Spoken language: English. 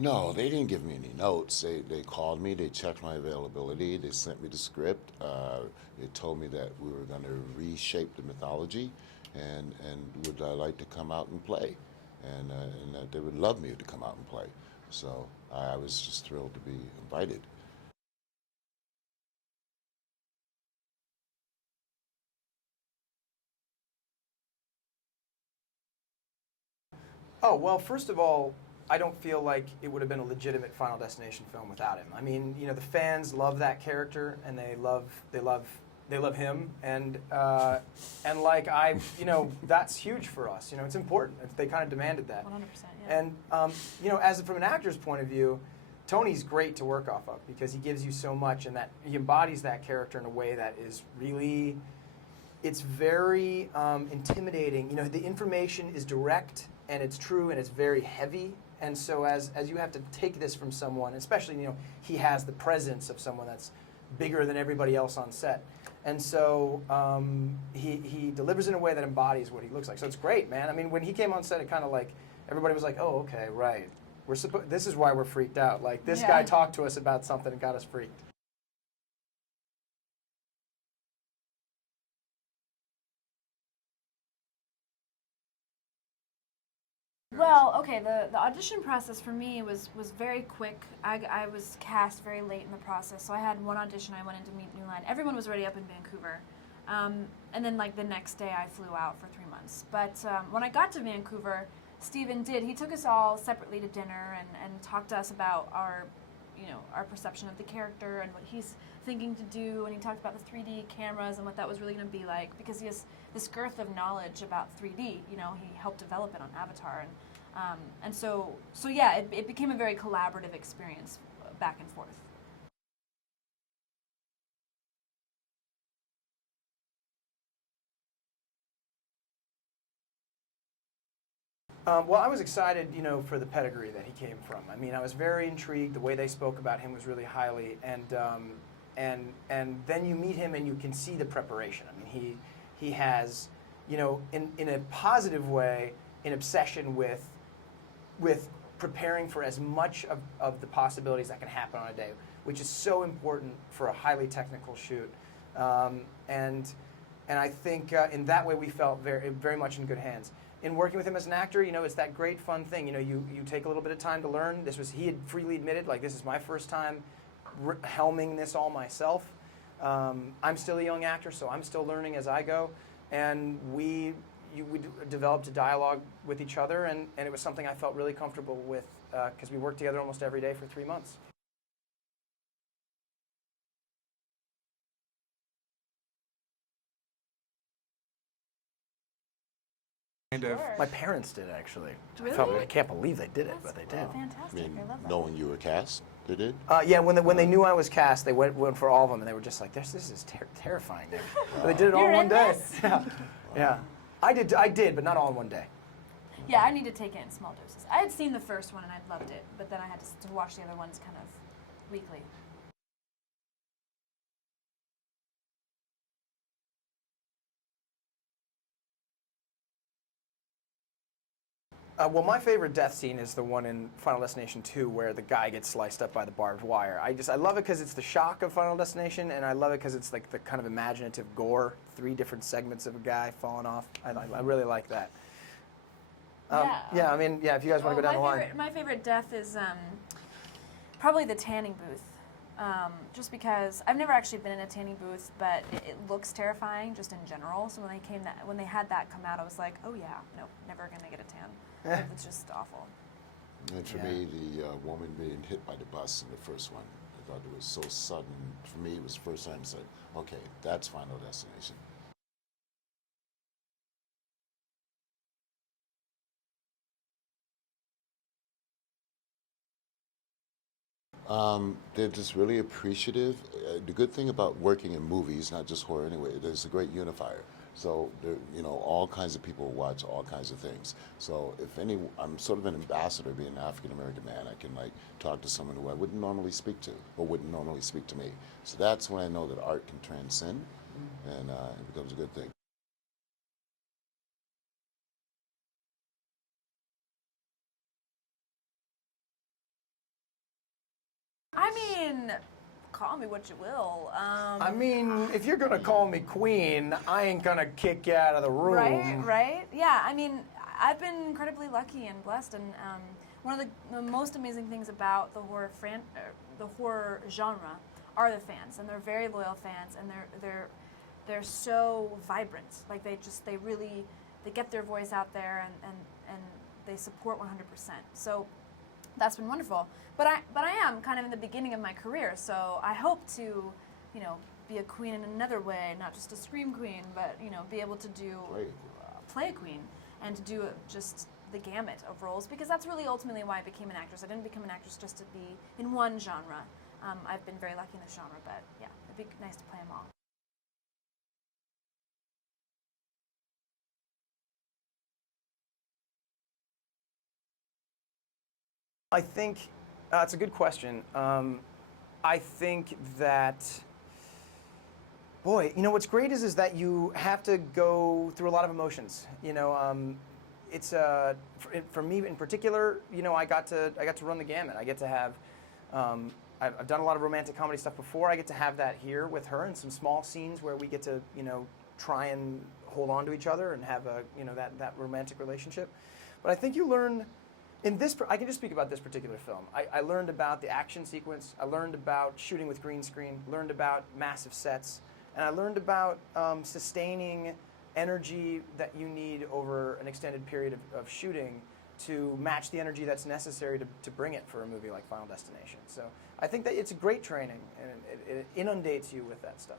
No, they didn't give me any notes. They called me, they checked my availability, they sent me the script. They told me that we were going to reshape the mythology and would I like to come out and play. And that they would love me to come out and play. So I was just thrilled to be invited. Oh, well, first of all, I don't feel like it would have been a legitimate Final Destination film without him. I mean, you know, the fans love that character, and they love him, and like you know, that's huge for us. You know, it's important. They kind of demanded that. 100%. Yeah. And you know, as from an actor's point of view, Tony's great to work off of because he gives you so much, and that he embodies that character in a way that is really, it's very intimidating. You know, the information is direct and it's true and it's very heavy. And so as you have to take this from someone, especially, you know, he has the presence of someone that's bigger than everybody else on set. And so he delivers in a way that embodies what he looks like. So it's great, man. I mean, when he came on set, it kind of like, everybody was like, oh, okay, right. This is why we're freaked out. Like, this guy talked to us about something and got us freaked. Well, okay, the audition process for me was very quick. I was cast very late in the process, so I had one audition. I went in to meet New Line. Everyone was already up in Vancouver. And then, like, the next day I flew out for 3 months. But when I got to Vancouver, Steven he took us all separately to dinner and talked to us about our perception of the character and what he's thinking to do, and he talked about the 3D cameras and what that was really going to be like, because he has this girth of knowledge about 3D. You know, he helped develop it on Avatar, and so yeah, it became a very collaborative experience back and forth. Well, I was excited, you know, for the pedigree that he came from. I mean, I was very intrigued. The way they spoke about him was really highly, and then you meet him and you can see the preparation. I mean, he has, you know, in a positive way, an obsession with preparing for as much of the possibilities that can happen on a day, which is so important for a highly technical shoot. And I think in that way we felt very much in good hands. In working with him as an actor, you know, it's that great fun thing. You know, you take a little bit of time to learn. He had freely admitted, like, this is my first time helming this all myself. I'm still a young actor, so I'm still learning as I go. And we developed a dialogue with each other, and it was something I felt really comfortable with because we worked together almost every day for 3 months. My parents did, actually. Really? I can't believe they did it, but they did. I Fantastic. mean, I love that. knowing you were cast, they did? Yeah, when they knew I was cast, they went for all of them, and they were just like, "This is terrifying." But they did it all You're in one in day. this? Yeah, yeah. I did, but not all in one day. Yeah, I need to take it in small doses. I had seen the first one and I loved it, but then I had to watch the other ones kind of weekly. Well, my favorite death scene is the one in Final Destination 2 where the guy gets sliced up by the barbed wire. I love it because it's the shock of Final Destination, and I love it because it's like the kind of imaginative gore, 3 different segments of a guy falling off. I really like that. Yeah, I mean, yeah, if you guys want to go down the line. My favorite death is probably the tanning booth. Just because I've never actually been in a tanning booth, but it looks terrifying just in general. So when they had that come out, I was like, oh yeah, no, never gonna get a tan. It's just awful. And for me, the woman being hit by the bus in the first one, I thought it was so sudden. For me, it was the first time I said, okay, that's Final Destination. They're just really appreciative. The good thing about working in movies, not just horror anyway, there's a great unifier. So there, you know, all kinds of people watch all kinds of things. So I'm sort of an ambassador, being an African American man. I can like talk to someone who I wouldn't normally speak to, or wouldn't normally speak to me. So that's when I know that art can transcend, and it becomes a good thing. I mean, call me what you will. I mean, if you're gonna call me queen, I ain't gonna kick you out of the room. Right. Yeah, I mean, I've been incredibly lucky and blessed, and one of the most amazing things about the horror genre are the fans, and they're very loyal fans, and they're so vibrant. Like they get their voice out there, and they support 100%. So that's been wonderful. But I am kind of in the beginning of my career, so I hope to, be a queen in another way, not just a scream queen, but be able to do play a queen and to do just the gamut of roles, because that's really ultimately why I became an actress. I didn't become an actress just to be in one genre. I've been very lucky in this genre, but yeah, it'd be nice to play them all. I think it's a good question. I think that, boy, what's great is that you have to go through a lot of emotions. It's for me in particular. I got to run the gamut. I get to have. I've done a lot of romantic comedy stuff before. I get to have that here with her in some small scenes where we get to try and hold on to each other and have a that romantic relationship. But I think you learn. I can just speak about this particular film. I learned about the action sequence. I learned about shooting with green screen. Learned about massive sets, and I learned about sustaining energy that you need over an extended period of shooting to match the energy that's necessary to bring it for a movie like Final Destination. So I think that it's a great training, and it inundates you with that stuff.